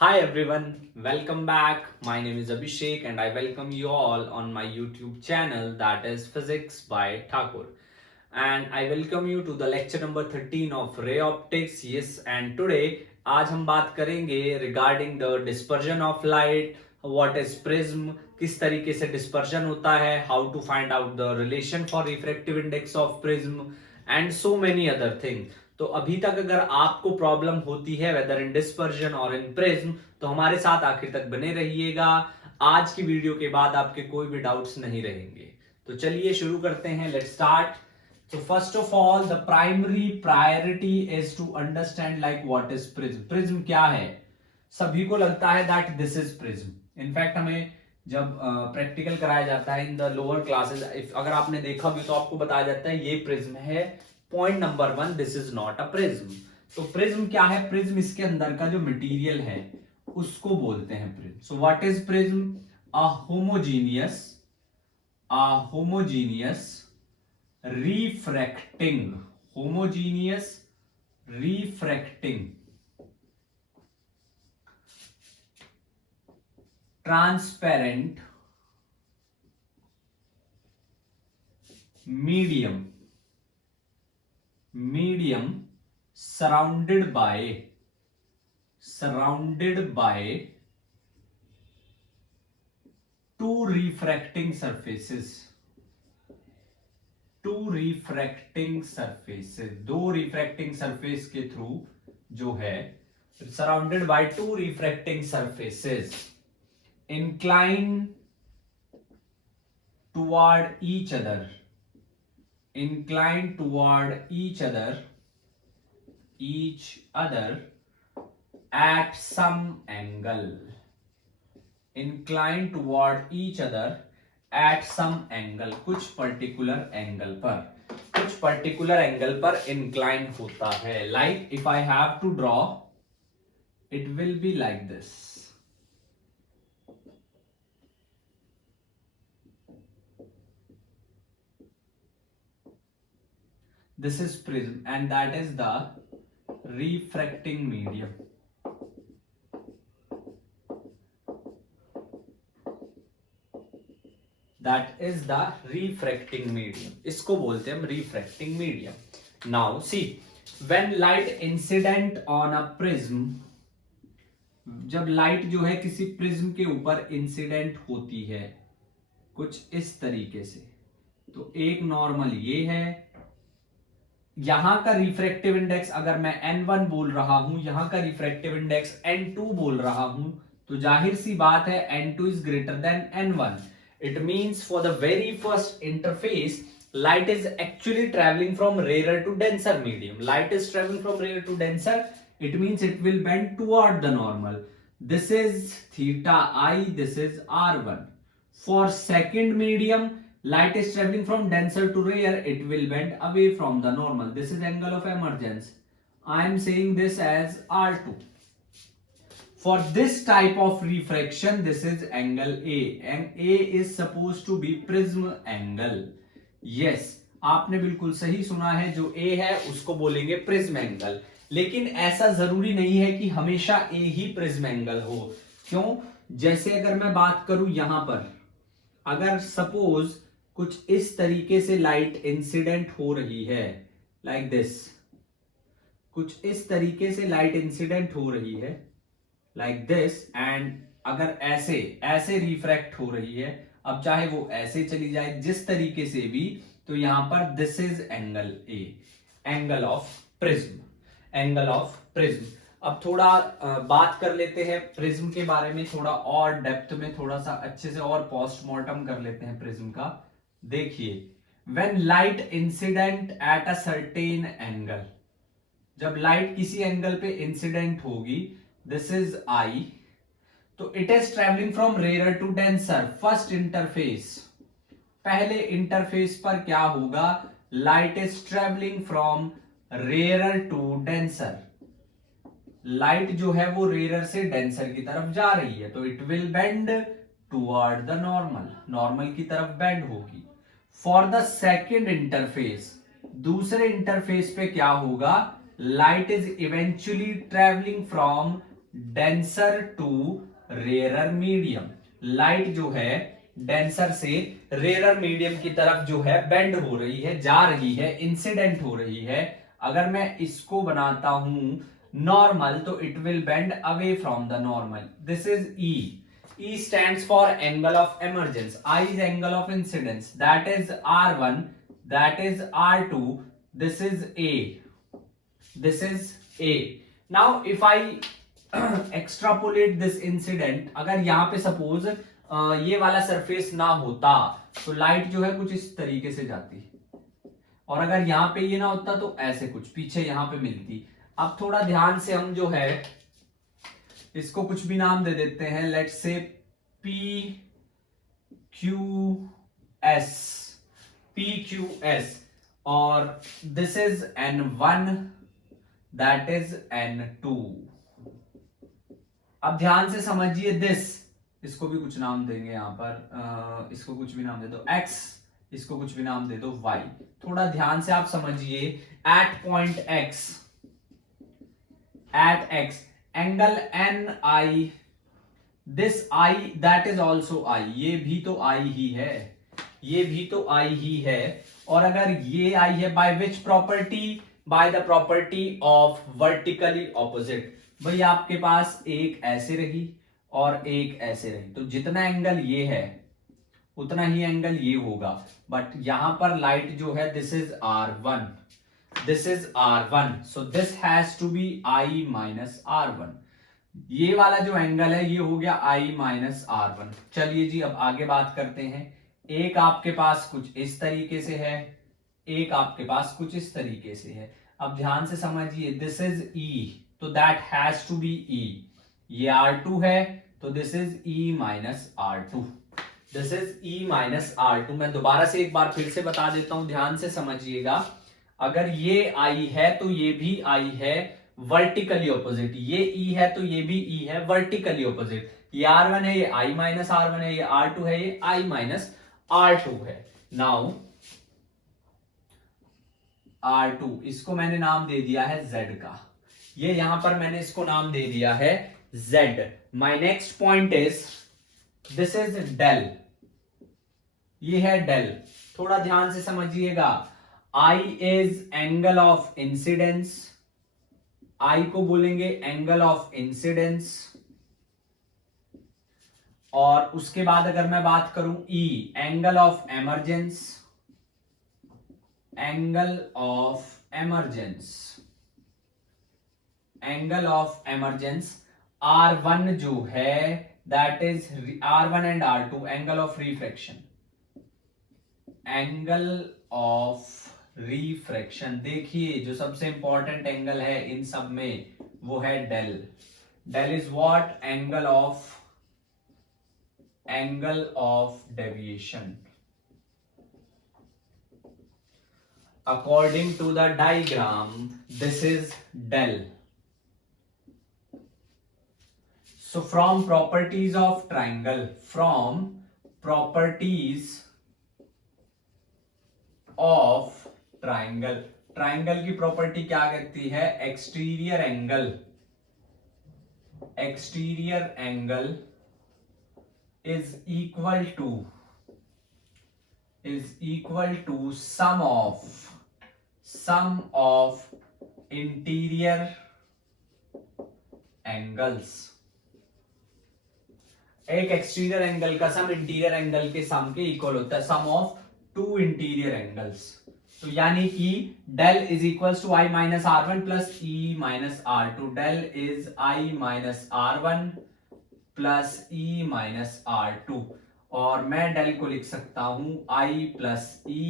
Hi everyone, welcome back. My name is Abhishek and I welcome you all on my YouTube channel that is Physics by Thakur. And I welcome you to the lecture number 13 of Ray Optics. Yes, and today आज हम बात करेंगे regarding the dispersion of light, what is prism, किस तरीके से dispersion होता है, how to find out the relation for refractive index of prism and so many other things. तो अभी तक अगर आपको प्रॉब्लम होती है वेदर इन डिस्पर्जन और इन प्रिज्म तो हमारे साथ आखिर तक बने रहिएगा। आज की वीडियो के बाद आपके कोई भी डाउट्स नहीं रहेंगे। तो चलिए शुरू करते हैं, let's start. So first of all, the primary priority is to understand like what is prism. Prism क्या है? सभी को लगता है that this is prism. In fact हमें जब प्रैक्टिकल कराया जाता है इन द लोअर क्लासेस, अगर आपने देखा भी तो आपको बताया जाता है ये प्रिज्म है। Point number 1, this is not a prism. तो प्रिज्म क्या है? प्रिज्म इसके अंदर का जो मटेरियल है उसको बोलते हैं prism. So what is prism? A homogeneous refracting transparent medium surrounded by two refracting surfaces, दो रिफ्रैक्टिंग सरफेस के थ्रू जो है surrounded by two refracting surfaces inclined toward each other at some angle, कुछ particular angle पर incline होता है। Like if I have to draw, it will be like this. This is prism and that is the refracting medium. इसको बोलते हैं हम refracting medium. Now see, when light incident on a prism, जब light जो है किसी prism के ऊपर इंसिडेंट होती है कुछ इस तरीके से, तो एक नॉर्मल ये है। यहां का रिफ्रैक्टिव इंडेक्स अगर मैं n1 बोल रहा हूं, यहां का रिफ्रैक्टिव इंडेक्स n2 बोल रहा हूं, तो जाहिर सी बात है n2 is greater then n1. It means for the very first interface, light is actually traveling from rarer to denser medium. Light is traveling from rarer to denser. It means it will bend toward the normal. This is theta I, this is R1. For second medium, light is traveling from denser to rarer, it will bend away from the normal. This is angle of emergence. I am saying this as R2. For this type of refraction, this is angle A, and A is supposed to be prism angle. Yes, आपने बिल्कुल सही सुना है, जो A है उसको बोलेंगे prism angle. लेकिन ऐसा जरूरी नहीं है कि हमेशा A ही प्रिज्म एंगल हो। क्यों? जैसे अगर मैं बात करूं यहां पर, अगर सपोज कुछ इस तरीके से लाइट इंसिडेंट हो रही है, लाइक दिस, कुछ इस तरीके से लाइट इंसिडेंट हो रही है लाइक दिस, एंड अगर ऐसे रिफ्रैक्ट हो रही है, अब चाहे वो ऐसे चली जाए जिस तरीके से भी, तो यहां पर this is angle A, angle of prism. अब थोड़ा बात कर लेते हैं प्रिज्म के बारे में, थोड़ा और डेप्थ में, थोड़ा सा अच्छे से और पोस्टमार्टम कर लेते हैं प्रिज्म का। देखिए, when light incident at a certain angle, जब लाइट किसी एंगल पे इंसिडेंट होगी, दिस इज I, तो it is travelling from rare to denser. First interface, पहले इंटरफेस पर क्या होगा? Light is travelling from rare to denser. Light जो है वो रेयर से डेंसर की तरफ जा रही है, तो it will bend toward the normal की तरफ बेंड होगी। फॉर द सेकेंड इंटरफेस, दूसरे इंटरफेस पे क्या होगा? Light is eventually travelling from denser to rare medium. Light जो है डेंसर से रेयर मीडियम की तरफ जो है बेंड हो रही है, जा रही है, इंसिडेंट हो रही है। अगर मैं इसको बनाता हूं नॉर्मल तो it will bend away from the normal. This is E. E stands for angle of emergence. I is angle of incidence. That is R1. That is R2. This is A. This is A. Now, if I extrapolate this incident, अगर यहाँ पे suppose ये वाला surface ना होता तो light जो है कुछ इस तरीके से जाती, और अगर यहाँ पे ये ना होता तो ऐसे कुछ पीछे यहाँ पे मिलती। अब थोड़ा ध्यान से हम जो है इसको कुछ भी नाम दे देते हैं, let's say P Q S, P Q S, और this is N1, that is N2। अब ध्यान से समझिए दिस, इसको भी कुछ नाम देंगे यहां पर, इसको कुछ भी नाम दे दो X, इसको कुछ भी नाम दे दो Y। थोड़ा ध्यान से आप समझिए, at point X, at X angle NI, this I that is also I, ये भी तो I ही है, ये भी तो I ही है। और अगर ये I है, bye which property? By the property of vertically opposite. भाई आपके पास एक ऐसे रही और एक ऐसे रही, तो जितना एंगल ये है उतना ही एंगल ये होगा। बट यहां पर लाइट जो है this is R1, this is R1, so this has to be I minus R1। ये वाला जो एंगल है ये हो गया I माइनस R1। चलिए जी अब आगे बात करते हैं। एक आपके पास कुछ इस तरीके से है, एक आपके पास कुछ इस तरीके से है। अब ध्यान से समझिए, दिस इज E, तो that has to be E। ये R2 है तो this is E minus R2, this is E minus R2। मैं दोबारा से एक बार फिर से बता देता हूं, ध्यान से समझिएगा। अगर ये I है तो ये भी I है, वर्टिकली ऑपोजिट। ये E है तो ये भी E है, वर्टिकली ऑपोजिट। ये R1 है, ये I माइनस R1 है, ये R2 है, ये I माइनस R2 है। नाउ R2, इसको मैंने नाम दे दिया है Z का, ये यहां पर मैंने इसको नाम दे दिया है Z। My next point is this is del, ये है डेल। थोड़ा ध्यान से समझिएगा, I is angle of incidence, I को बोलेंगे एंगल ऑफ इंसिडेंस। और उसके बाद अगर मैं बात करूं E, angle of emergence, angle of emergence, angle of emergence. R1 जो है that is R1 and R2, angle of refraction, angle of refraction. देखिए जो सबसे इंपॉर्टेंट एंगल है इन सब में वो है del. Del is what? Angle of deviation. According to the diagram, this is del. So from properties of triangle, from properties of triangle, triangle की property क्या कहती है? Exterior angle is equal to sum of interior angles। एक exterior angle का सम interior angle के सम के equal होता है, sum of two interior angles. तो यानी कि del is equal to I minus R1 plus E minus R2। Del is I minus R1 plus E minus R2, और मैं डेल को लिख सकता हूं I plus E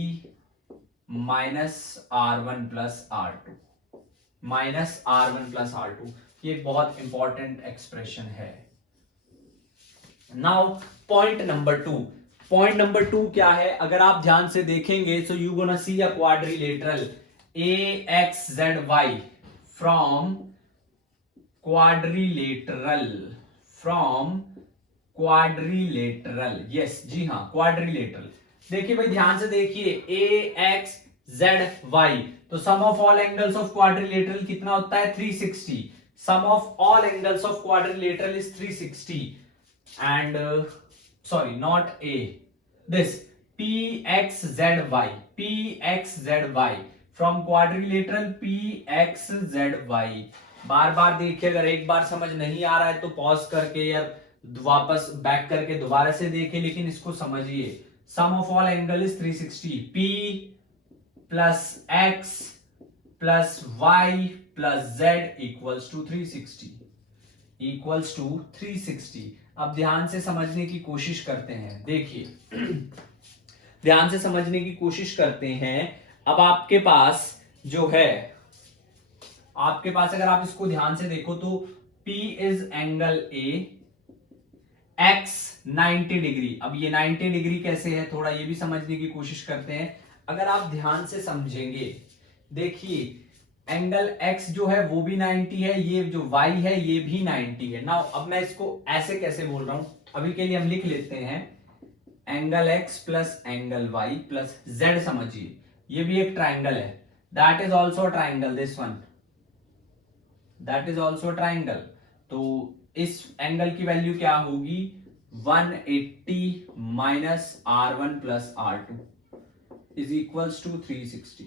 minus R1 plus R2, minus R1 plus R2। ये बहुत important expression है। Now point number 2, point number 2 क्या है? अगर आप ध्यान से देखेंगे so you gonna see a quadrilateral AXZY from quadrilateral, yes जी हाँ, क्वाड्रिलेटरल। देखिए भाई ध्यान से देखिए, AXZY, तो sum of all angles of quadrilateral कितना होता है? 360। Sum of all angles of quadrilateral is 360 and sorry, not A, this PXZY, PXZY from quadrilateral PXZY। बार बार देखिए, अगर एक बार समझ नहीं आ रहा है तो पॉज करके या वापस बैक करके दोबारा से देखिए, लेकिन इसको समझिए। Sum of all angle is 360, P plus X plus Y plus Z equals to 360, equals to 360। अब ध्यान से समझने की कोशिश करते हैं, देखिए ध्यान से समझने की कोशिश करते हैं। अब आपके पास जो है, आपके पास अगर आप इसको ध्यान से देखो तो P is angle A, X 90 degree. अब ये 90 डिग्री कैसे है, थोड़ा ये भी समझने की कोशिश करते हैं। अगर आप ध्यान से समझेंगे, देखिए एंगल X जो है वो भी 90 है, ये जो Y है ये भी 90 है ना। अब मैं इसको ऐसे कैसे बोल रहा हूं, अभी के लिए हम लिख लेते हैं angle X plus angle Y plus Z। समझिए ये भी एक ट्राइंगल है, that is also triangle, this one that is also triangle. तो इस एंगल की वैल्यू क्या होगी, 180 minus R1 plus R2 is equals to 360,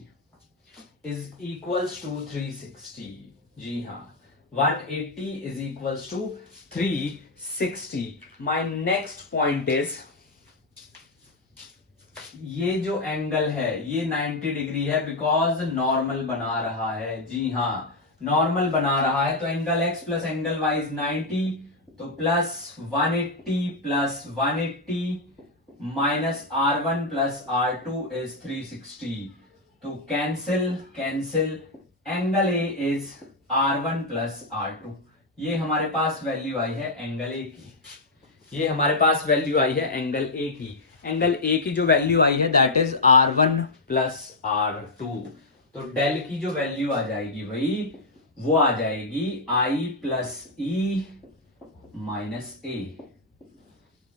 is equals to 360। जी हाँ, 180 is equals to 360। My next point is, ये जो एंगल है ये 90 डिग्री है बिकॉज नॉर्मल बना रहा है। जी हाँ, नॉर्मल बना रहा है, तो angle X plus angle Y is 90, तो plus 180 plus 180 minus R1 plus R2 is 360। तो cancel cancel, angle A is R1 plus R2। ये हमारे पास वैल्यू आई है एंगल A की, ये हमारे पास वैल्यू आई है एंगल A की। एंगल A की जो वैल्यू आई है that is R1 plus R2। तो डेल की जो वैल्यू आ जाएगी भाई वो आ जाएगी I plus E minus A।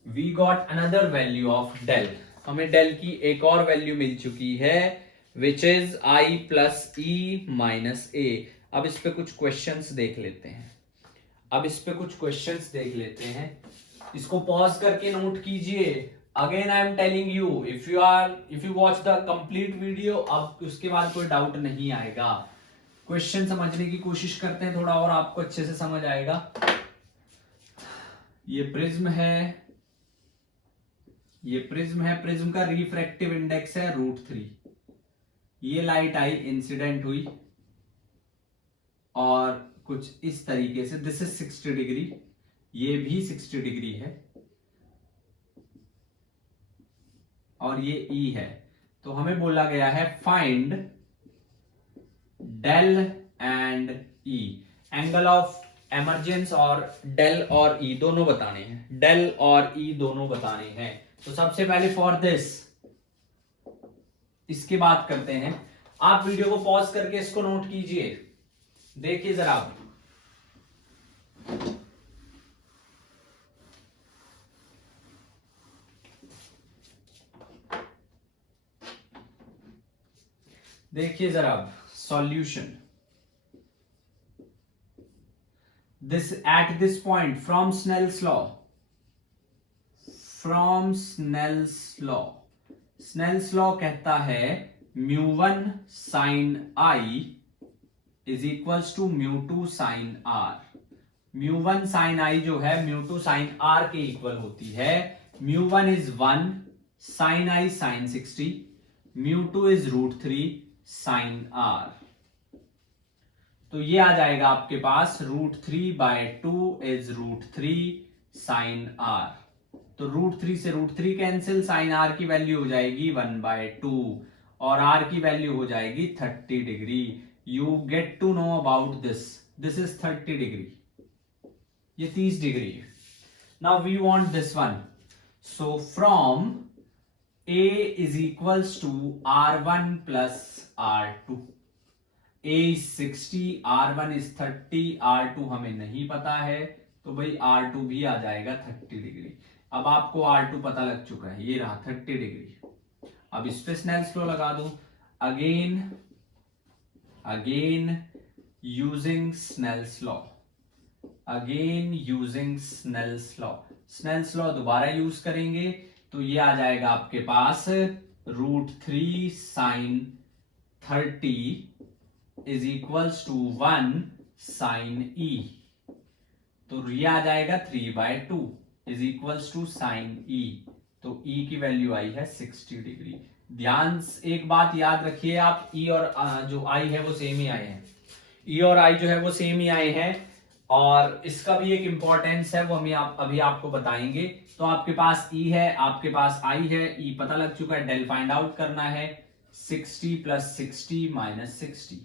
We got another value of del, हमें डेल की एक और वैल्यू मिल चुकी है which is I plus E minus A। अब इस पे कुछ क्वेश्चंस देख लेते हैं, अब इस पे कुछ क्वेश्चंस देख लेते हैं। इसको पॉज करके नोट कीजिए। Again I am telling you, if you watch the complete video, अब उसके बाद कोई डाउट नहीं आएगा। क्वेश्चन समझने की कोशिश करते हैं थोड़ा और आपको अच्छे से समझ आएगा। ये प्रिज्म है, ये प्रिज्म है, प्रिज्म का रिफ्रैक्टिव इंडेक्स है √3। ये लाइट आई, इंसिडेंट हुई और कुछ इस तरीके से, दिस इज 60 डिग्री, ये भी 60 डिग्री है और ये E है। तो हमें बोला गया है find del and E, angle of emergence और डेल और E दोनों बताने हैं, डेल और E दोनों बताने हैं। तो सबसे पहले फॉर दिस इसकी बात करते हैं। आप वीडियो को पॉज करके इसको नोट कीजिए, देखिए जरा आप, देखिए जरा solution. This at this point from Snell's law, from Snell's law, Snell's law कहता है μ1 sin I is equals to μ2 sin R। μ1 sin I जो है μ2 sin R के इक्वल होती है। μ1 is 1 sin I sin 60, μ2 is √3 sin R। तो ये आ जाएगा आपके पास √3/2 इज √3 sin R। तो √3 से √3 कैंसिल, sin R की वैल्यू हो जाएगी 1/2 और R की वैल्यू हो जाएगी 30 degree. You get to know about this, this is 30 degree, ये 30 डिग्री है। Now we want this one, so from A is equals to R1 plus R2। A is 60, R1 is 30, R2 हमें नहीं पता है, तो भाई R2 भी आ जाएगा 30 डिग्री। अब आपको R2 पता लग चुका है, ये रहा 30 डिग्री। अब इस पे स्नेल्स लॉ लगा दूं, again using Snell's law, again using Snell's law, Snell's law दोबारा यूज करेंगे तो ये आ जाएगा आपके पास √3 sin 30 is equals to 1 sin e, तो ये आ जाएगा 3/2 is equals to sin e, तो e की वैल्यू आई है 60 डिग्री। ध्यान से एक बात याद रखिए आप, e और जो i है वो सेम ही आए हैं, e और i जो है वो सेम ही आए हैं, और इसका भी एक इंपॉर्टेंस है वो हम अभी आपको बताएंगे। तो आपके पास e है, आपके पास i है, e पता लग चुका है, डेल फाइंड आउट करना है, 60 + 60 - 60,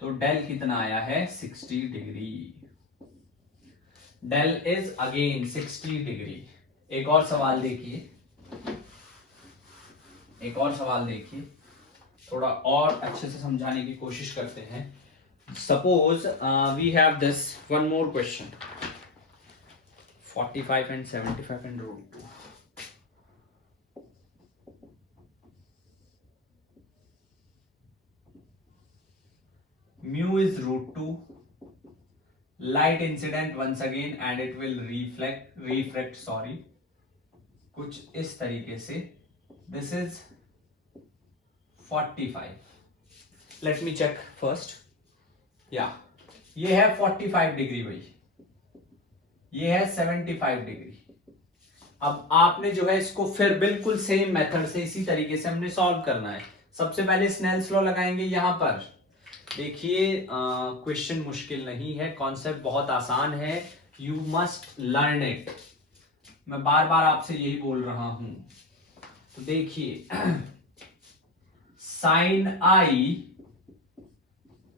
तो डेल कितना आया है 60 degree, del is again 60 degree. एक और सवाल देखिए, एक और सवाल देखिए, थोड़ा और अच्छे से समझाने की कोशिश करते हैं। Suppose we have this one more question, 45 and 75 and √2. Mu is √2, light incident once again and it will refract sorry, कुछ इस तरीके से, this is 45, let me check first, ये है 45 डिग्री भाई, ये है 75 डिग्री। अब आपने जो है इसको फिर बिल्कुल सेम मेथड से इसी तरीके से हमने सॉल्व करना है। सबसे पहले स्नेल्स लॉ लगाएंगे यहां पर। देखिए क्वेश्चन मुश्किल नहीं है, कॉन्सेप्ट बहुत आसान है, यू मस्ट लर्न इट, मैं बार बार आपसे यही बोल रहा हूं। तो देखिए sin i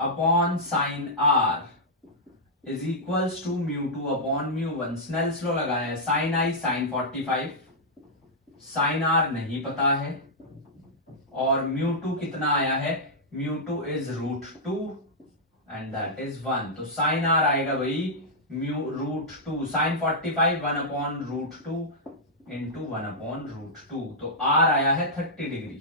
upon sin r is equals to μ2 upon μ1। Snell's law लगाया है, sin i sin 45, sin r नहीं पता है, और μ2 कितना आया है, μ2 इज √2 एंड दैट इज 1, तो sin r आएगा भाई √2, sin 45 1 अपॉन √2 इंटू 1 अपॉन √2, तो r आया है 30 डिग्री,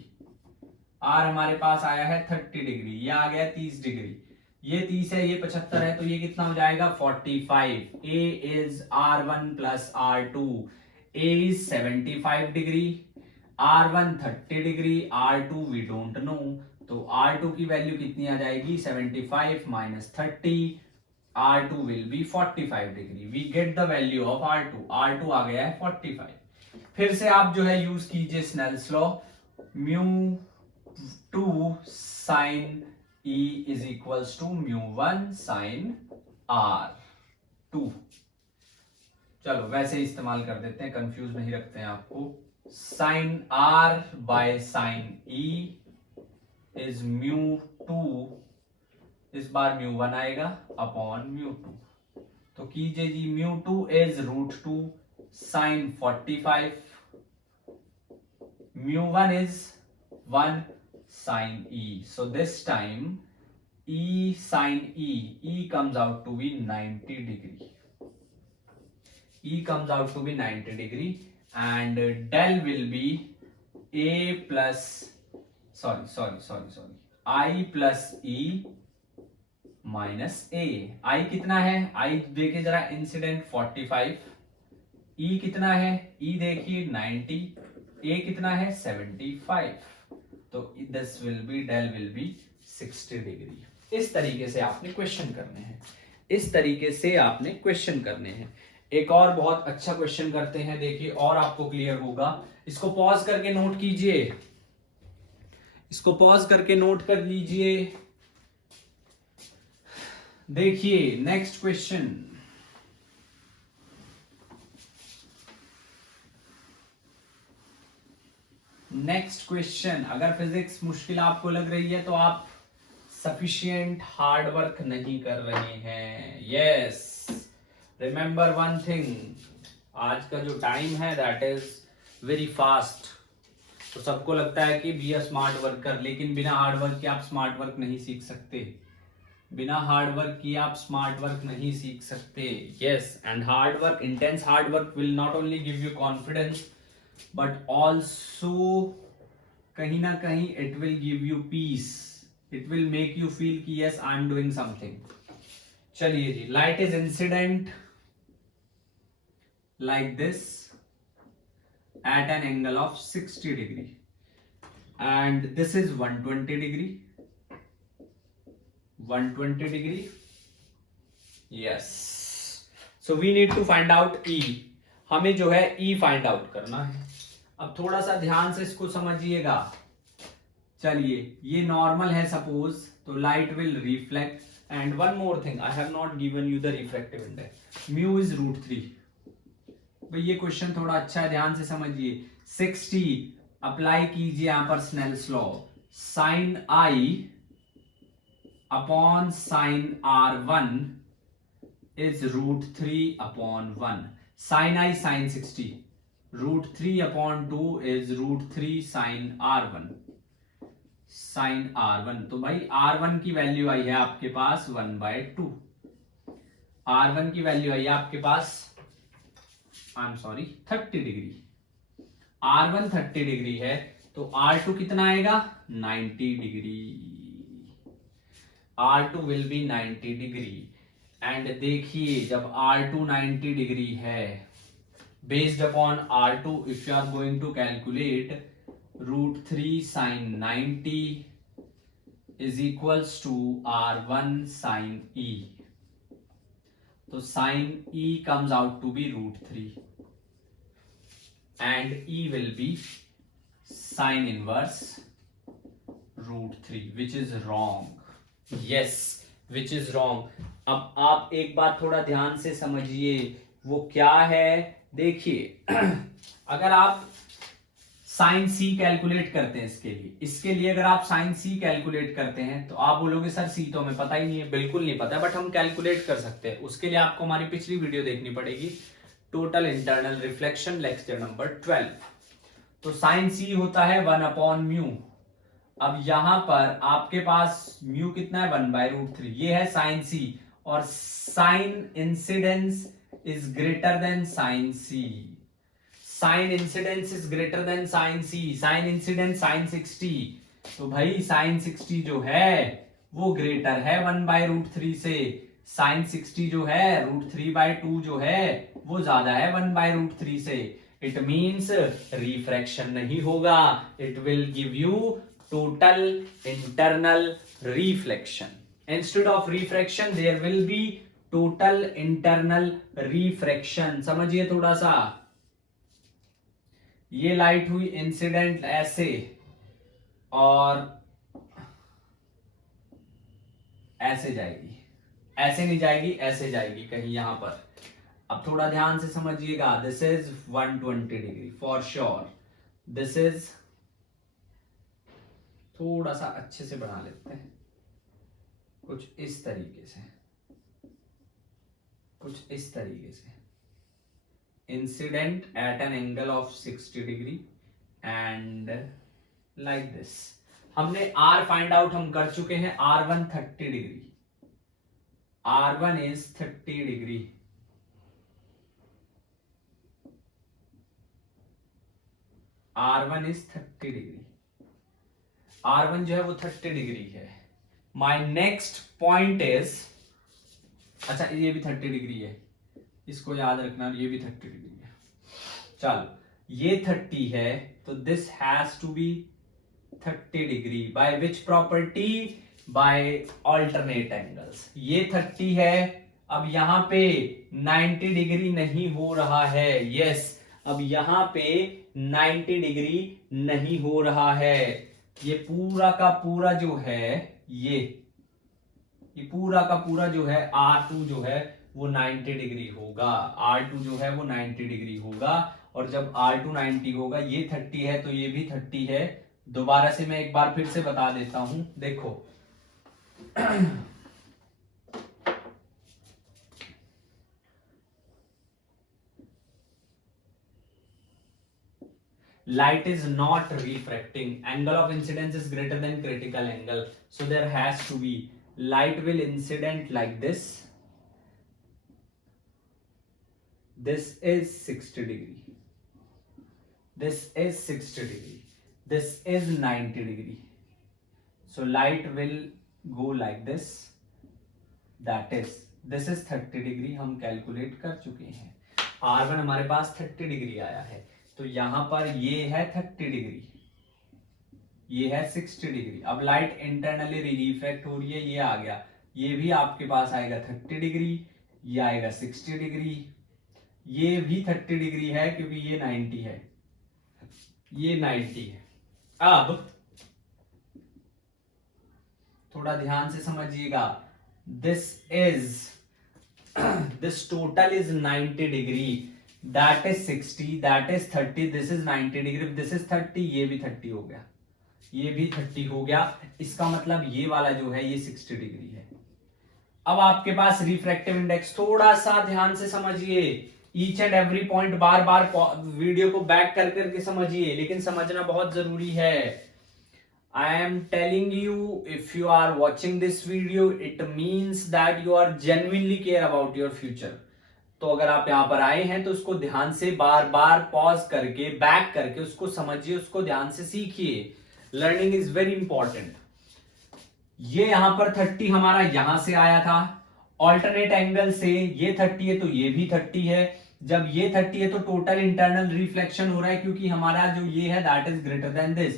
r हमारे पास आया है 30 डिग्री, ये आ गया 30 डिग्री, ये 30 है, ये 75 है, तो ये कितना हो जाएगा 45। a is r1 plus r2, a is 75 degree, r1 30 degree, r2 we don't know, तो r2 की वैल्यू कितनी आ जाएगी 75 - 30, r2 will be 45 degree, we get the value of r2, r2 आ गया है 45। फिर से आप जो है यूज कीजिए Snell's law, μ2 sin e is equals to μ1 sin r2। चलो वैसे इस्तेमाल कर देते हैं, कंफ्यूज नहीं रखते हैं आपको। sin r by sin e is μ2, इस बार μ1 आएगा अपॉन μ2, तो कीजिए जी, μ2 is √2 sin 45, μ1 is 1 sin e, so this time e sin e comes out to be 90 degree, e comes out to be 90 degree, and del will be a plus sorry I plus e minus a। I कितना है, I देखिए जरा, incident 45, e कितना है, e देखिए 90, a कितना है 75, तो this will be, del will be 60 degree. इस तरीके से आपने क्वेश्चन करने हैं, इस तरीके से आपने क्वेश्चन करने हैं। एक और बहुत अच्छा क्वेश्चन करते हैं, देखिए और आपको क्लियर होगा। इसको पॉज करके नोट कीजिए, इसको पॉज करके नोट कर लीजिए। देखिए नेक्स्ट क्वेश्चन, नेक्स्ट क्वेश्चन। अगर फिजिक्स मुश्किल आपको लग रही है तो आप सफिशिएंट हार्ड वर्क नहीं कर रहे हैं। यस, रिमेंबर वन थिंग, आज का जो टाइम है दैट इज वेरी फास्ट। तो सबको लगता है कि बी अ स्मार्ट वर्कर, लेकिन बिना हार्ड वर्क के आप स्मार्ट वर्क नहीं सीख सकते, बिना हार्ड वर्क किए आप स्मार्ट वर्क नहीं सीख सकते। Yes, and hard work, intense hard work will not only give you confidence but also कहीं ना कहीं it will give you peace, it will make you feel कि yes I am doing something. चलिए जी, light is incident like this at an angle of 60 degree, and this is 120 degree. 120 degree. Yes. So we need to find out E. हमें जो है E find out करना है. अब थोड़ा सा ध्यान से इसको समझिएगा. चलिए, ये नॉर्मल है सपोज, तो light will reflect. And one more thing, I have not given you the refractive index. Mu is √3. भाई ये क्वेश्चन थोड़ा अच्छा है, ध्यान से समझिए. 60 अप्लाई कीजिए यहां पर Snell's law. Sine I upon sine R1 is √3/1. Sin I sin 60. √3/2 is √3 sin R1. Sin R1. तो भाई R1 की वैल्यू आई है आपके पास 1/2. R1 की वैल्यू आई है आपके पास, I am sorry, 30 degree. R1 30 degree है, तो R2 कितना आएगा? 90 degree. R2 will be 90 degree. And देखिए, जब R2 90 डिग्री है, based upon R2 if you are going to calculate, √3 sin 90 is equals to R1 sin E. तो sin E comes out to be √3 and E will be sin inverse √3, which is wrong. Yes, which is wrong. अब आप एक बात थोड़ा ध्यान से समझिए, वो क्या है. देखिए, अगर आप साइन सी कैलकुलेट करते हैं इसके लिए अगर आप साइन सी कैलकुलेट करते हैं तो आप बोलोगे सर सी तो हमें पता ही नहीं है. बिल्कुल नहीं पता, बट हम कैलकुलेट कर सकते हैं. उसके लिए आपको हमारी पिछली वीडियो देखनी पड़ेगी, total internal reflection, lecture number 12. तो साइन सी होता है 1/μ. अब यहां पर आपके पास म्यू कितना है? 1/√3. ये है साइन सी, और sine incidence is greater than sine C. Sine incidence is greater than sine C. Sine incidence sine 60. तो भाई साइन 60 जो है वो ग्रेटर है 1/√3 से. साइन 60 जो है √3/2 जो है वो ज्यादा है 1/√3 से. इट मीन्स रिफ्रैक्शन नहीं होगा. It will give you total internal reflection. Instead of refraction there will be total internal refraction. समझिए थोड़ा सा. ये लाइट हुई इंसिडेंट ऐसे, और ऐसे जाएगी. ऐसे नहीं जाएगी, ऐसे जाएगी कहीं यहां पर. अब थोड़ा ध्यान से समझिएगा. This is 120 degree for sure. This is, थोड़ा सा अच्छे से बना लेते हैं, कुछ इस तरीके से, कुछ इस तरीके से. Incident at an angle of 60 degree and like this. हमने R फाइंड आउट हम कर चुके हैं. R1 30 degree. R1 is 30 degree. R1 is 30 degree. R1 जो है वो 30 डिग्री है. माई नेक्स्ट पॉइंट इज, अच्छा ये भी 30 डिग्री है, इसको याद रखना. ये भी 30 डिग्री है. चलो, ये 30 है, तो this has to be 30 degree. By which property? By alternate angles. ये 30 है. अब यहां पे 90 डिग्री नहीं हो रहा है. यस, अब यहां पे 90 डिग्री नहीं हो रहा है. ये पूरा का पूरा जो है, ये पूरा का पूरा जो है R2 जो है वो 90 डिग्री होगा. R2 जो है वो 90 डिग्री होगा. और जब R2 90 होगा, ये 30 है तो ये भी 30 है. दोबारा से मैं एक बार फिर से बता देता हूं. देखो light is not refracting. Angle of incidence is greater than critical angle, so there has to be, light will incident like this. This is 60 degree. This is 60 degree. This is 90 degree. So light will go like this. That is, this is 30 degree. हम calculate कर चुके हैं. R1 हमारे पास 30 degree आया है, तो यहां पर ये है 30 डिग्री, ये है 60 डिग्री। अब लाइट इंटरनली रिफ्रैक्ट हो रही है, ये आ गया, ये भी आपके पास आएगा 30 डिग्री, ये आएगा 60 डिग्री, ये भी 30 डिग्री है क्योंकि ये 90 है, ये 90 है। अब थोड़ा ध्यान से समझिएगा, this total is 90 degree, that is 60, that is 30, this is 90 degree, this is 30, ये भी 30 हो गया, ये भी 30 हो गया। इसका मतलब ये वाला जो है ये 60 डिग्री है। अब आपके पास रिफ्रैक्टिव इंडेक्स, थोड़ा सा ध्यान से समझिए, each and every point bar bar video को बैक कर करके समझिए, लेकिन समझना बहुत जरूरी है। I am telling you, if you are watching this video, it means that you are genuinely care about your future. तो अगर आप यहाँ पर आए हैं तो उसको ध्यान से बार बार पॉज करके बैक करके उसको समझिए, उसको ध्यान से सीखिए। Learning is very important. ये यहां पर 30 हमारा यहां से आया था, ऑल्टरनेट एंगल से ये 30 है तो ये भी 30 है। जब ये 30 है तो टोटल इंटरनल रिफ्लेक्शन हो रहा है, क्योंकि हमारा जो ये है that is greater then this.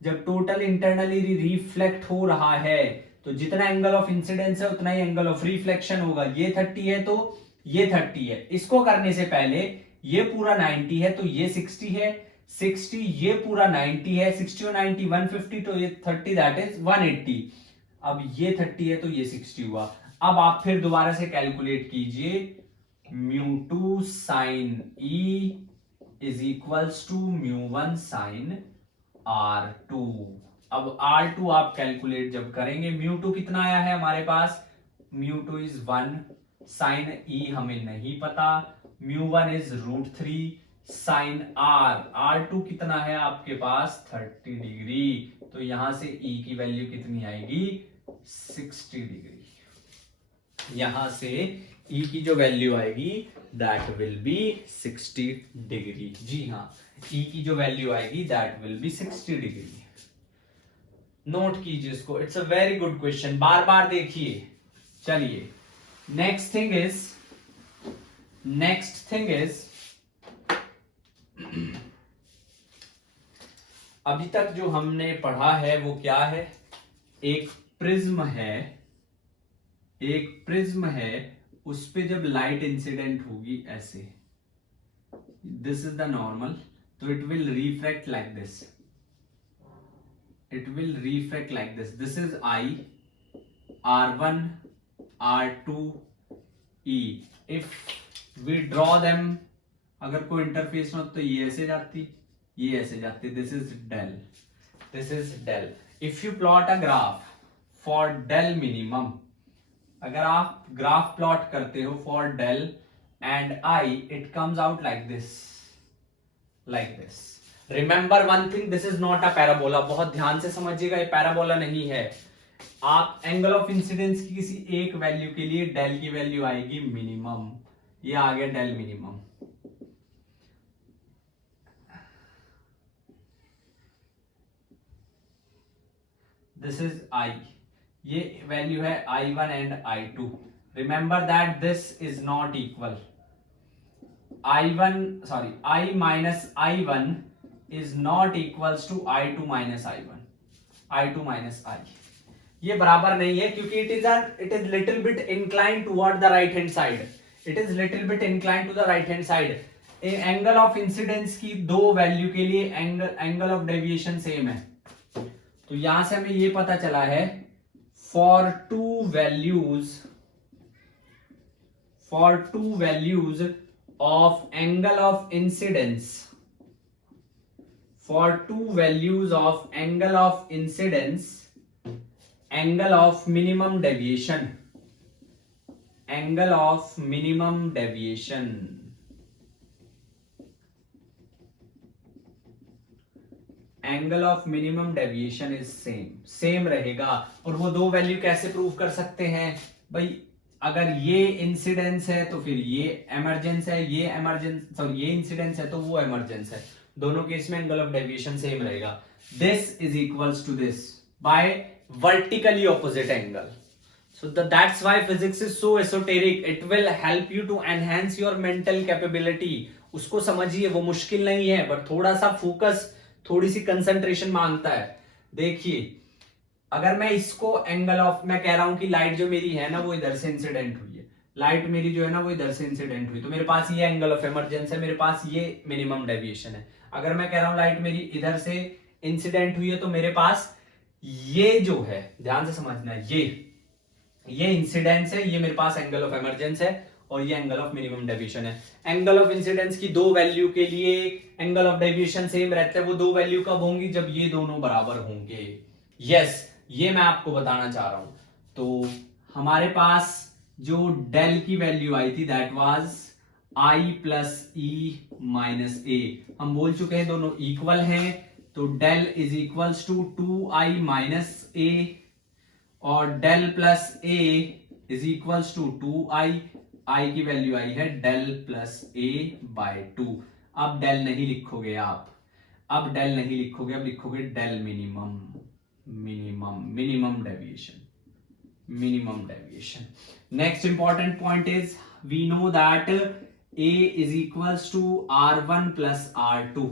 जब टोटल इंटरनली रिफ्लेक्ट हो रहा है तो जितना एंगल ऑफ इंसिडेंस है उतना ही एंगल ऑफ रिफ्लेक्शन होगा। ये 30 है तो ये 30 है। इसको करने से पहले ये पूरा 90 है तो ये 60 है, 60 ये पूरा 90 है, 60 और 90 150, तो ये 30 दैट इज 180। अब ये 30 है तो ये 60 हुआ। अब आप फिर दोबारा से कैलकुलेट कीजिए, μ2 sin E is equals to μ1 sin R2। अब R2 आप कैलकुलेट जब करेंगे, μ2 कितना आया है हमारे पास, μ2 इज 1, sin E हमें नहीं पता, μ1 इज √3, sin R2 कितना है आपके पास 30 डिग्री, तो यहां से E की वैल्यू कितनी आएगी 60 डिग्री। यहां से E की जो वैल्यू आएगी दैट विल बी 60 डिग्री। जी हाँ, E की जो वैल्यू आएगी that will be 60 degree. Note कीजिए इसको, it's a very good question, बार बार देखिए। चलिए नेक्स्ट थिंग इज अभी तक जो हमने पढ़ा है वो क्या है, एक प्रिज्म है, उस पे जब लाइट इंसिडेंट होगी ऐसे, दिस इज द नॉर्मल, तो it will refract like this, this is I, R1, R2, E। If we draw them, अगर कोई इंटरफेस ना हो तो ये ऐसे जाती, ये ऐसे जाती, this is del. If you plot a graph for del minimum, अगर आप ग्राफ प्लॉट करते हो for del and I, it comes out like this. Remember one thing, this is not a parabola, बहुत ध्यान से समझिएगा, ये पैराबोला नहीं है। आप एंगल ऑफ इंसिडेंस की किसी एक वैल्यू के लिए डेल की वैल्यू आएगी मिनिमम, ये आ गया del minimum. This is I, ये वैल्यू है I1 and I2। Remember that this is not equal, I minus I1 is not equals to I2 minus I। ये बराबर नहीं है, क्योंकि it is little bit incline toward the right hand side. Angle of incidence की दो value के लिए angle of deviation same है, तो यहां से हमें ये पता चला है for to values of angle of incidence, angle of minimum deviation, is same रहेगा। और वो दो वैल्यू कैसे प्रूव कर सकते हैं भाई, अगर ये इंसिडेंस है तो फिर ये एमरजेंस है, ये इंसिडेंस है तो वो एमरजेंस है, दोनों केस में एंगल ऑफ डेविएशन सेम रहेगा। This is equals to this by vertically opposite angle. So that's why physics is so esoteric. It will help you to enhance your mental capability. उसको समझिए, वो मुश्किल नहीं है, बट थोड़ा सा फोकस, थोड़ी सी कंसंट्रेशन मांगता है. देखिए, अगर मैं इसको एंगल ऑफ, मैं कह रहा हूं कि लाइट जो मेरी है ना वो इधर से इंसिडेंट हुई है, लाइट मेरी जो है ना वो इधर से इंसिडेंट हुई, तो मेरे पास ये एंगल ऑफ इमरजेंस है, मेरे पास ये मिनिमम डेविएशन है. अगर मैं कह रहा हूं लाइट मेरी इधर से इंसिडेंट हुई है, तो मेरे पास ये जो है, ध्यान से समझना, ये इंसिडेंस है, ये मेरे पास एंगल ऑफ इमरजेंस है, और ये एंगल ऑफ मिनिमम डेविएशन है. एंगल ऑफ इंसिडेंस की दो वैल्यू के लिए एंगल ऑफ डेविएशन सेम रहते हैं. वो दो वैल्यू कब होंगी? जब ये दोनों बराबर होंगे. यस, ये मैं आपको बताना चाह रहा हूं. तो हमारे पास जो डेल की वैल्यू आई थी, that was I plus E minus A. हम बोल चुके हैं दोनों इक्वल हैं, तो del is equals to 2i minus A, और del plus A is equals to 2i. I की वैल्यू आई है डेल प्लस ए बाय 2. अब डेल नहीं लिखोगे आप, अब डेल नहीं लिखोगे, अब लिखोगे del minimum. Minimum deviation, minimum deviation. Next important point is, we know that a is equals to r1 plus r2.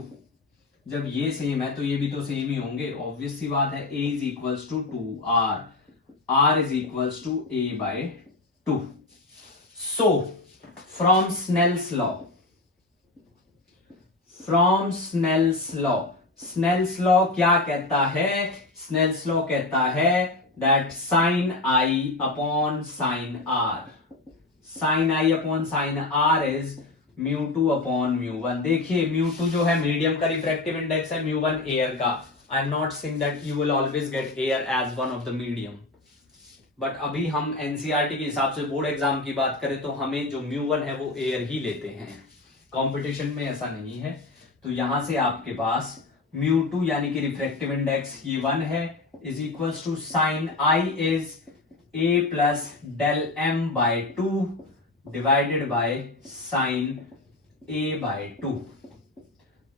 जब ये सेम है तो ये भी तो सेम ही होंगे, ऑब्वियस सी बात है. a is equals to 2r, r is equals to a by 2. So, from Snell's law, Snell's law क्या कहता है? Snell's law कहता है that sin I upon sin R is mu2 upon mu1. देखिए, mu2 जो है मीडियम का refractive index है, mu1 एयर का. I am not saying that you will always get air as one of the medium, but अभी हम NCERT के हिसाब से बोर्ड एग्जाम की बात करें तो हमें जो mu1 है वो एयर ही लेते हैं. कंपटीशन में ऐसा नहीं है. तो यहां से आपके पास mu2 यानी कि रिफ्रैक्टिव इंडेक्स ये 1 है, is equals to sine I is a plus del m by 2 divided by sine a by 2.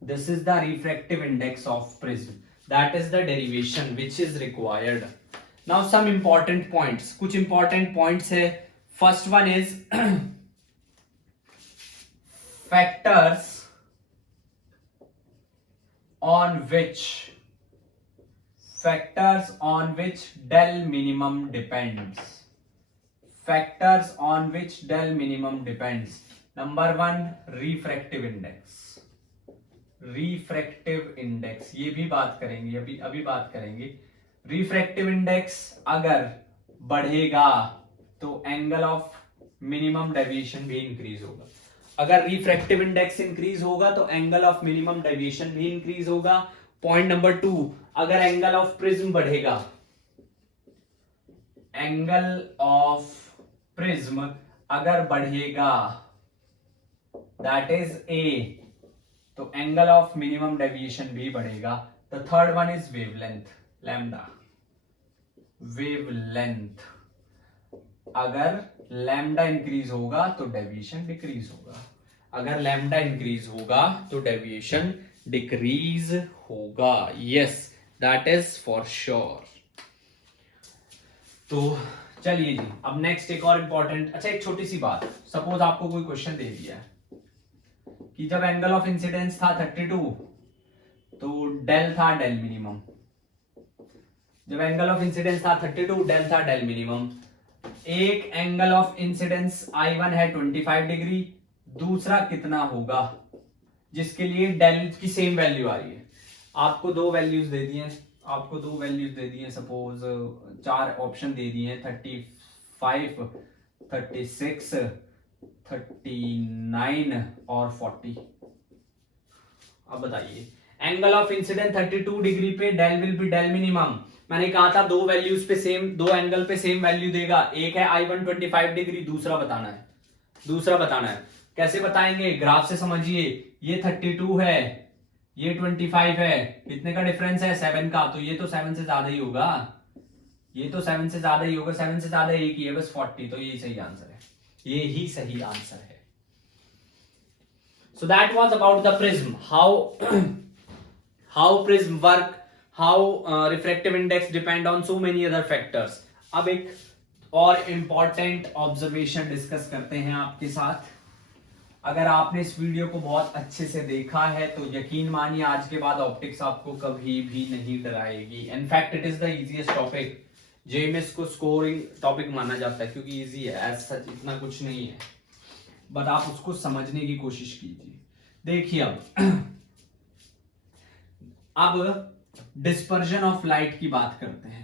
This is the refractive index of prism. That is the derivation which is required. Now some important points, कुछ important points है. First one is factors on which del minimum depends. Factors on which del minimum depends. Number 1, refractive index. refractive index ये भी बात करेंगे, अभी बात करेंगे. Refractive index अगर बढ़ेगा तो एंगल ऑफ मिनिमम डेविएशन भी इंक्रीज होगा. अगर रिफ्रैक्टिव इंडेक्स इंक्रीज होगा तो एंगल ऑफ मिनिमम डेविएशन भी इंक्रीज होगा. पॉइंट नंबर 2, अगर एंगल ऑफ प्रिज्म बढ़ेगा, एंगल ऑफ प्रिज्म अगर बढ़ेगा, दैट इज ए, तो एंगल ऑफ मिनिमम डेविएशन भी बढ़ेगा. The third one is wavelength, lambda. Wavelength, अगर लैम्डा इंक्रीज होगा तो डेविएशन डिक्रीज होगा. अगर लैम्डा इंक्रीज होगा तो डेविएशन डिक्रीज होगा. Yes, that is for sure. तो चलिए जी, अब नेक्स्ट एक और इंपॉर्टेंट, अच्छा एक छोटी सी बात. सपोज आपको कोई क्वेश्चन दे दिया कि जब एंगल ऑफ इंसिडेंस था 32 तो डेल था डेल मिनिमम. जब एंगल ऑफ इंसिडेंस था 32, डेल था डेल मिनिमम. एक एंगल ऑफ इंसिडेंस I1 है 25 डिग्री, दूसरा कितना होगा जिसके लिए डेल की सेम वैल्यू आ रही है. आपको दो वैल्यूज दे दी हैं, सपोज 4 ऑप्शन दे दिए हैं, 35, 36, 39 और 40. अब बताइए, एंगल ऑफ इंसिडेंट 32 डिग्री पे del will be del minimum. मैंने कहा था दो वैल्यूज पे सेम, दो एंगल पे सेम वैल्यू देगा. एक है I1 25 डिग्री, दूसरा बताना है. कैसे बताएंगे? ग्राफ से समझिए. ये 32 है, ये 25 है, कितने का डिफरेंस है? 7 का. तो ये तो 7 से ज्यादा ही होगा, 7 से ज्यादा एक ही है बस, 40. तो यही सही आंसर है, यही सही आंसर है. So that was about the prism, how prism work, how refractive index depend on so many other factors. अब एक और इंपॉर्टेंट ऑब्जर्वेशन डिस्कस करते हैं आपके साथ। अगर आपने इस वीडियो को बहुत अच्छे से देखा है तो यकीन मानिए आज के बाद ऑप्टिक्स आपको कभी भी नहीं डराएगी। In fact it is the easiest topic. JMS को स्कोरिंग टॉपिक माना जाता है क्योंकि इजी है, एज सच इतना कुछ नहीं है, बट आप उसको समझने की कोशिश कीजिए। देखिए अब डिस्पर्जन ऑफ लाइट की बात करते हैं।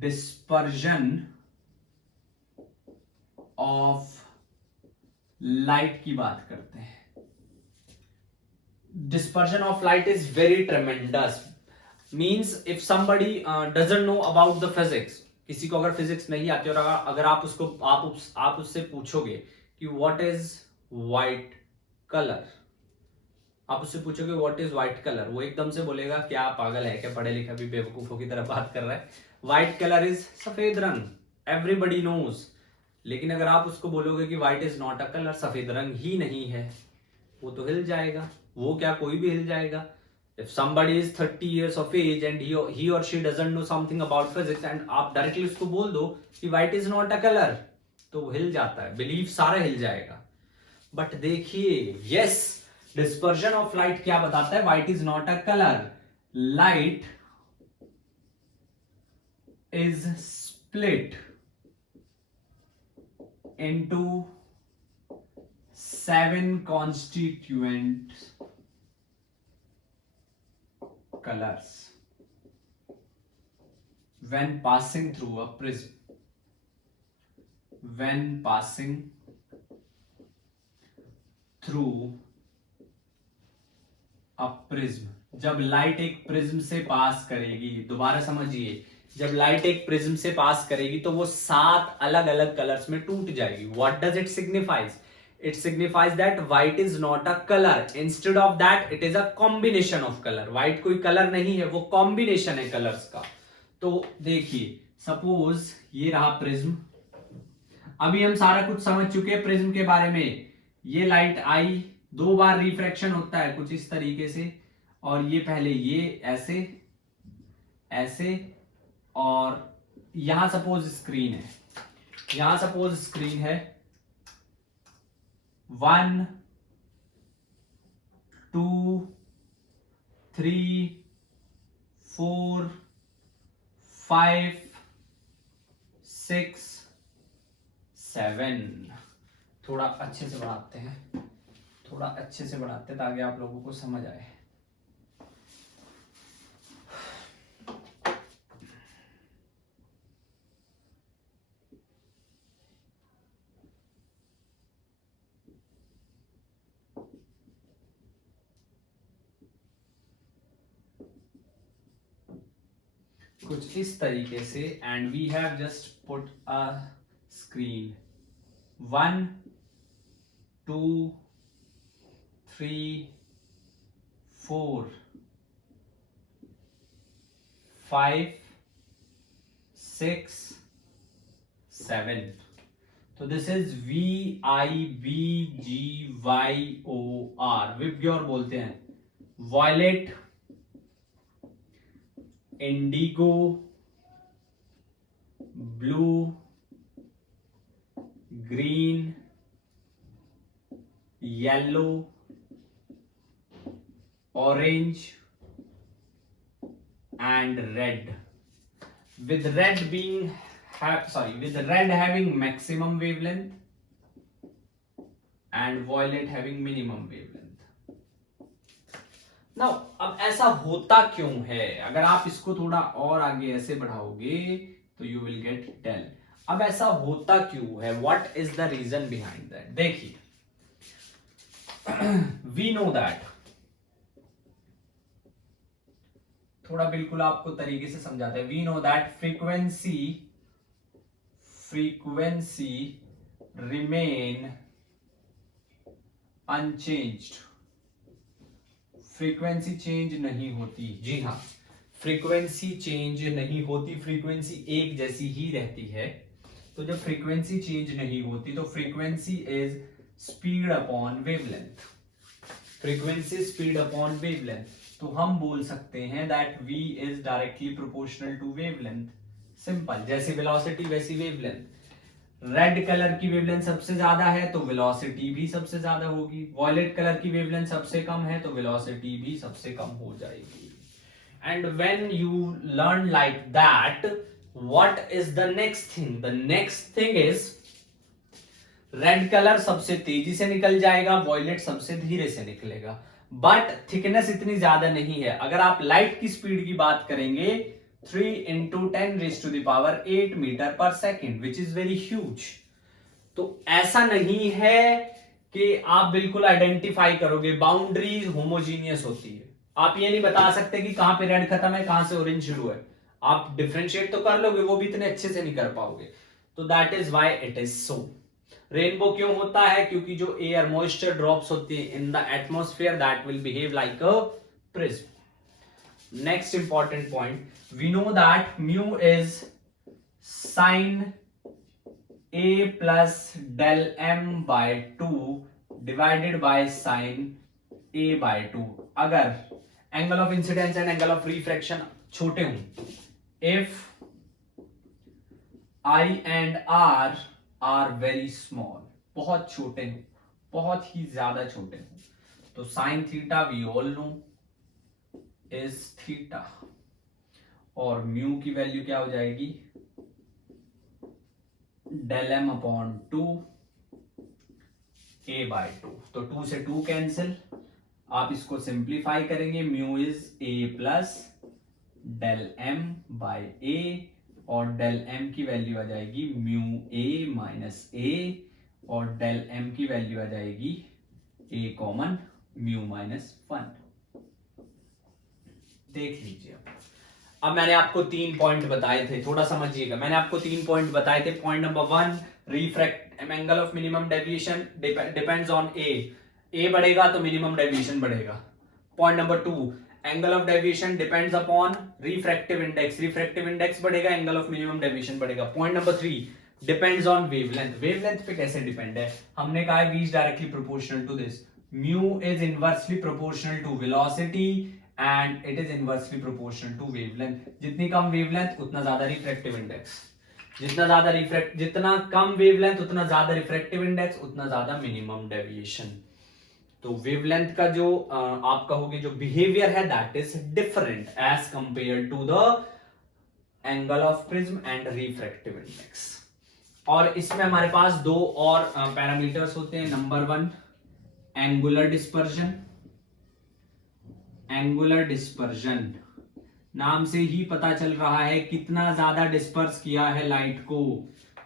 डिस्पर्जन ऑफ लाइट की बात करते हैं। Dispersion of light is very ट्रेमेंडस। Means if somebody doesn't know about the physics, किसी को अगर फिजिक्स नहीं आती और अगर आप उसको आप उससे पूछोगे कि व्हाट इज व्हाइट कलर, आप उससे पूछोगे व्हाट इज व्हाइट कलर, वो एकदम से बोलेगा क्या पागल है क्या, पढ़े लिखा भी बेवकूफों की तरह बात कर रहा है। व्हाइट कलर इज सफेद रंग, एवरीबडी नोज। लेकिन अगर आप उसको बोलोगे कि white is not a colour, सफेद रंग ही नहीं है, वो तो हिल जाएगा। वो क्या, कोई भी हिल जाएगा। If somebody is 30 years of age and he or she doesn't know something about physics and आप डायरेक्टली उसको बोल दो कि white is not a color, तो वो हिल जाता है, बिलीफ सारा हिल जाएगा। बट देखिए, yes, dispersion of light क्या बताता है? White is not a color. Light is split into 7 constituent colors when passing through a prism. When passing through a prism, जब लाइट एक प्रिज्म से पास करेगी, दोबारा समझिए, जब लाइट एक प्रिज्म से पास करेगी तो वो 7 अलग अलग कलर्स में टूट जाएगी। What does it signifies? It signifies that white is not a color. Instead of that, it is a combination of color. White कोई कलर नहीं है, वो कॉम्बिनेशन है कलर्स का। तो देखिए, सपोज ये रहा प्रिज्म। अभी हम सारा कुछ समझ चुके हैं प्रिज्म के बारे में। ये लाइट आई, 2 बार रिफ्रैक्शन होता है कुछ इस तरीके से, और ये पहले ये ऐसे ऐसे, और यहां सपोज स्क्रीन है, यहां सपोज स्क्रीन है 1 2 3 4 5 6 7। थोड़ा अच्छे से बढ़ाते हैं, थोड़ा अच्छे से बढ़ाते हैं ताकि आप लोगों को समझ आए। कुछ इस तरीके से, and we have just put a screen 1 2 3 4 5 6 7। तो दिस इज VIBGYOR, विबग्योर बोलते हैं। Violet, indigo, blue, green, yellow, orange and red, with red being with red having maximum wavelength and violet having minimum wavelength. Now अब ऐसा होता क्यों है? अगर आप इसको थोड़ा और आगे ऐसे बढ़ाओगे तो you will get tell अब ऐसा होता क्यों है, what is the reason behind that? देखिए, we know that, थोड़ा बिल्कुल आपको तरीके से समझाते हैं। We know that frequency remain unchanged. Frequency change नहीं होती। जी हाँ, फ्रीक्वेंसी चेंज नहीं होती, फ्रीक्वेंसी एक जैसी ही रहती है। तो जब फ्रीक्वेंसी चेंज नहीं होती तो frequency is speed upon wavelength. Frequency speed upon wavelength, तो हम बोल सकते हैं that v is directly proportional to wavelength. Simple, जैसी वेलोसिटी वैसी वेवलेंथ। रेड कलर की वेवलेंथ सबसे ज्यादा है तो वेलोसिटी भी सबसे ज्यादा होगी, वॉयलेट कलर की वेवलेंथ सबसे कम है तो वेलोसिटी भी सबसे कम हो जाएगी। And when you learn like that, what is the next thing? The next thing is red colour सबसे तेजी से निकल जाएगा, वॉयलेट सबसे धीरे से निकलेगा, बट थिकनेस इतनी ज्यादा नहीं है। अगर आप लाइट की स्पीड की बात करेंगे 3 into 10⁸ मीटर पर second, which is very huge. तो ऐसा नहीं है कि आप बिल्कुल आइडेंटिफाई करोगे, बाउंड्रीज होमोजीनियस होती है। आप ये नहीं बता सकते कि कहां पे रेड खत्म है कहां से ऑरेंज शुरू है। आप डिफरेंशिएट तो कर लोगे, वो भी इतने अच्छे से नहीं कर पाओगे। तो that is why it is so. Rainbow क्यों होता है? क्योंकि जो एयर मॉइस्चर ड्रॉप्स होती है in the atmosphere, that will behave like a prism. Next important point, we know that mu is sin a plus del m by 2 divided by sin a by 2। अगर angle of incidence and angle of refraction छोटे हों, if I and R are very small, बहुत छोटे हों, बहुत ही ज्यादा छोटे हों, तो sin theta we all know is theta, और म्यू की वैल्यू क्या हो जाएगी? Del M upon 2 a by 2। तो 2 से 2 कैंसिल, आप इसको सिंप्लीफाई करेंगे, mu is a plus del M by a, और डेल एम की वैल्यू आ जाएगी म्यू a माइनस a, और डेल एम की वैल्यू आ जाएगी a कॉमन म्यू माइनस 1। देख लीजिए, अब मैंने आपको 3 पॉइंट बताए थे, थोड़ा समझिएगा। मैंने आपको 3 पॉइंट बताए थे। Point number 1, refract angle of minimum deviation depends on A बढ़ेगा तो मिनिमम डेविएशन बढ़ेगा। Point number 2, angle of deviation depends upon refractive index, refractive index बढ़ेगा एंगल ऑफ मिनिमम डेविएशन बढ़ेगा। Point number 3, depends on wavelength. Wavelength पे कैसे depend है? हमने कहा है v is directly proportional to this, mu is inversely proportional to velocity and it is inversely proportional to wavelength. जितनी कम wavelength उतना ज्यादा रिफ्रैक्टिव इंडेक्स, जितना कम वेवलेंथ उतना ज्यादा रिफ्रैक्टिव इंडेक्स, उतना ज्यादा मिनिमम डेविएशन। तो वेवलेंथ का जो आप कहोगे जो बिहेवियर है that is different as compare to the angle of prism and refractive index. और इसमें हमारे पास 2 और पैरामीटर्स होते हैं। Number 1, angular dispersion. Angular dispersion नाम से ही पता चल रहा है कितना ज्यादा डिस्पर्स किया है लाइट को,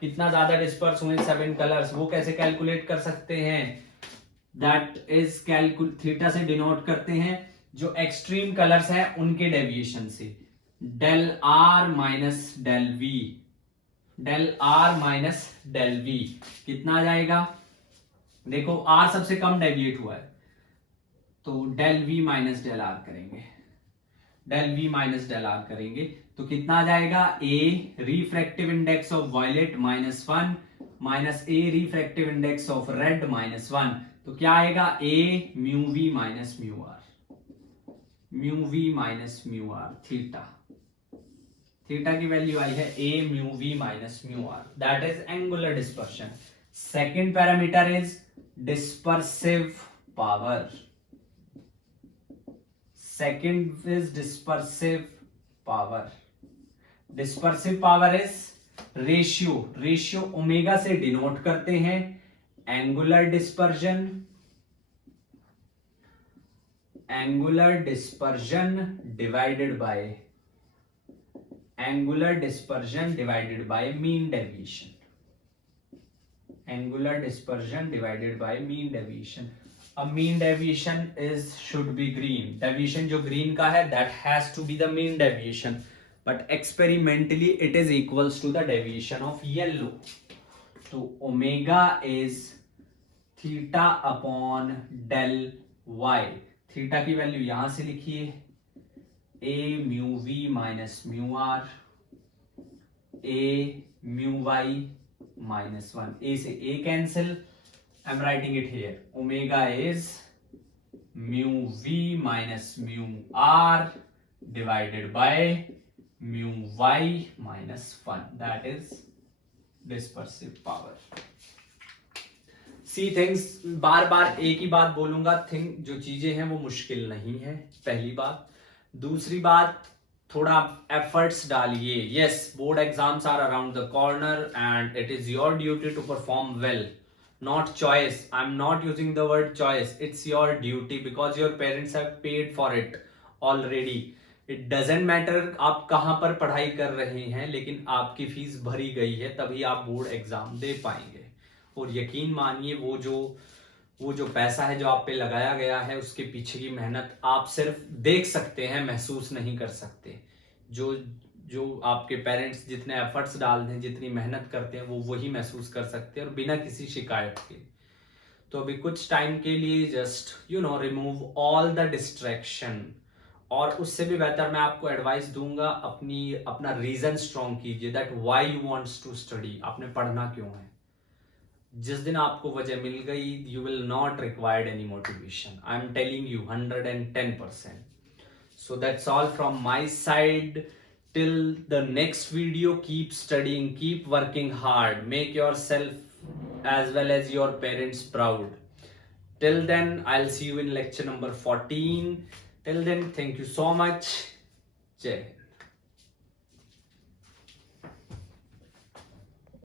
कितना ज्यादा डिस्पर्स हुए 7 कलर्स। वो कैसे कैलकुलेट कर सकते हैं? दैट इज थीटा से डिनोट करते हैं जो एक्सट्रीम कलर्स है उनके डेविएशन से, del R minus del V. Del R minus del V कितना आ जाएगा? देखो आर सबसे कम डेविएट हुआ है तो del V minus del R करेंगे, del V minus del R करेंगे तो कितना आ जाएगा? A refractive index of violet -1 minus A refractive index of red -1, तो क्या आएगा? A mu V minus mu R, mu V minus mu R theta. Theta की वैल्यू आई है A mu V minus mu R, that is angular dispersion. Second parameter is dispersive power. Second is dispersive power. Dispersive power is ratio omega से denote करते हैं angular dispersion divided by mean deviation. Angular dispersion divided by mean deviation. A mean deviation should be green. Deviation जो green का है that has to be the mean deviation, but experimentally it is equals to the deviation of yellow. तो omega is theta upon del y. Theta की value यहां से लिखिए a mu v minus mu r, a mu y minus 1, a से a cancel, I'm writing it here. Omega is mu v minus mu r divided by mu y minus 1, that is dispersive power. See things, बार बार एक ही बात बोलूंगा, thing जो चीजें हैं वो मुश्किल नहीं है, पहली बात। दूसरी बात, थोड़ा एफर्ट्स डालिए। Yes, board exams are around the corner and it is your duty to perform well, not choice. I'm not using the word choice, it's your duty because your parents have paid for it already. It doesn't matter आप कहां पर पढ़ाई कर रहे हैं, लेकिन आपकी fees भरी गई है, तभी आप बोर्ड एग्जाम दे पाएंगे। और यकीन मानिए वो जो पैसा है जो आप पे लगाया गया है, उसके पीछे की मेहनत आप सिर्फ देख सकते हैं, महसूस नहीं कर सकते। जो आपके पेरेंट्स जितने एफर्ट्स डालते हैं, जितनी मेहनत करते हैं, वो वही महसूस कर सकते हैं, और बिना किसी शिकायत के। तो अभी कुछ टाइम के लिए just remove all the distraction, और उससे भी बेहतर मैं आपको एडवाइस दूंगा, अपना रीजन स्ट्रॉन्ग कीजिए, that why you wants to study, आपने पढ़ना क्यों है। जिस दिन आपको वजह मिल गई, you will not required any motivation, I am telling you 110%. So that's all from my side. Till the next video, keep studying, keep working hard, make yourself as well as your parents proud. Till then, I'll see you in lecture number 14. Till then, thank you so much. Jai Hind.